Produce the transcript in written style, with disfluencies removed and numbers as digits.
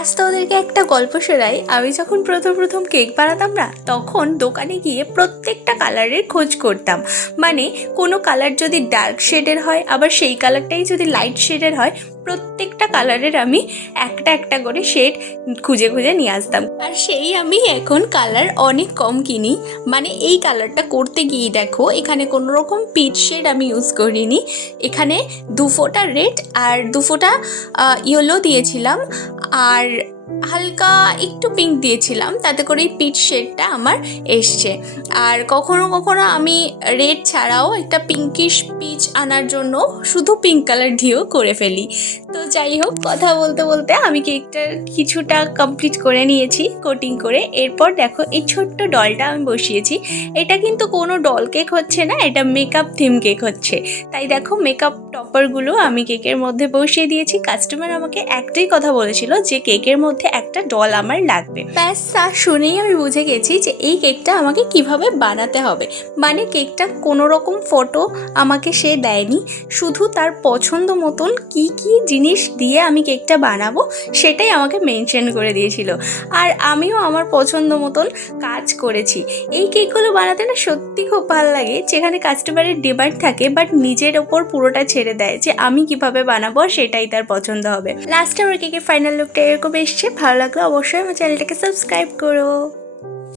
আজ তোদেরকে একটা গল্প শোনাই। আমি যখন প্রথম কেক বানাতাম না, তখন দোকানে গিয়ে প্রত্যেকটা কালারের খোঁজ করতাম। মানে কোনো কালার যদি ডার্ক শেডের হয়, আবার সেই কালারটাই যদি লাইট শেডের হয়, প্রত্যেকটা কালারের আমি একটা একটা করে শেড খুঁজে খুঁজে নিয়ে আসতাম। আর সেই আমি এখন কালার অনেক কম কিনি। মানে এই কালারটা করতে গিয়ে দেখো, এখানে কোনো রকম পিচ শেড আমি ইউজ করিনি। এখানে 2 ফোঁটা রেড আর 2 ফোঁটা ইয়েলো দিয়েছিলাম, আর হালকা একটু পিঙ্ক দিয়েছিলাম, তাতে করে এই পিচ শেডটা আমার এসছে। আর কখনো কখনো আমি রেড ছাড়াও একটা পিঙ্কিশ পিচ আনার জন্য শুধু পিঙ্ক কালার দিয়েও করে ফেলি। তো যাই হোক, কথা বলতে বলতে আমি কেকটার কিছুটা কমপ্লিট করে নিয়েছি কোটিং করে। এরপর দেখো, এই ছোট্ট ডলটা আমি বসিয়েছি। এটা কিন্তু কোনো ডল কেক হচ্ছে না, এটা মেকআপ থিম কেক হচ্ছে। তাই দেখো, মেকআপ টপারগুলো আমি কেকের মধ্যে বসিয়ে দিয়েছি। কাস্টমার আমাকে একটাই কথা বলেছিল যে কেকের মধ্যে একটা ডল আমার লাগবে। ব্যাস, তা শুনেই আমি বুঝে গেছি যে এই কেকটা আমাকে কিভাবে বানাতে হবে। মানে কেকটা কোনো রকম ফটো আমাকে সে দেয়নি, শুধু তার পছন্দ মতন কি কি জিনিস দিয়ে আমি কেকটা বানাবো সেটাই আমাকে মেনশন করে দিয়েছিল। আর আমিও আমার পছন্দ মতন কাজ করেছি। এই কেকগুলো বানাতে না সত্যি খুব ভালো লাগে, যেখানে কাস্টমারের ডিমান্ড থাকে বাট নিজের ওপর পুরোটা ছেড়ে দেয় যে আমি কিভাবে বানাবো, সেটাই তার পছন্দ হবে। লাস্টে আমার কেকের ফাইনাল লুকটা এরকম এসছে। ভালো লাগলে অবশ্যই আমার চ্যানেলটাকে সাবস্ক্রাইব করো।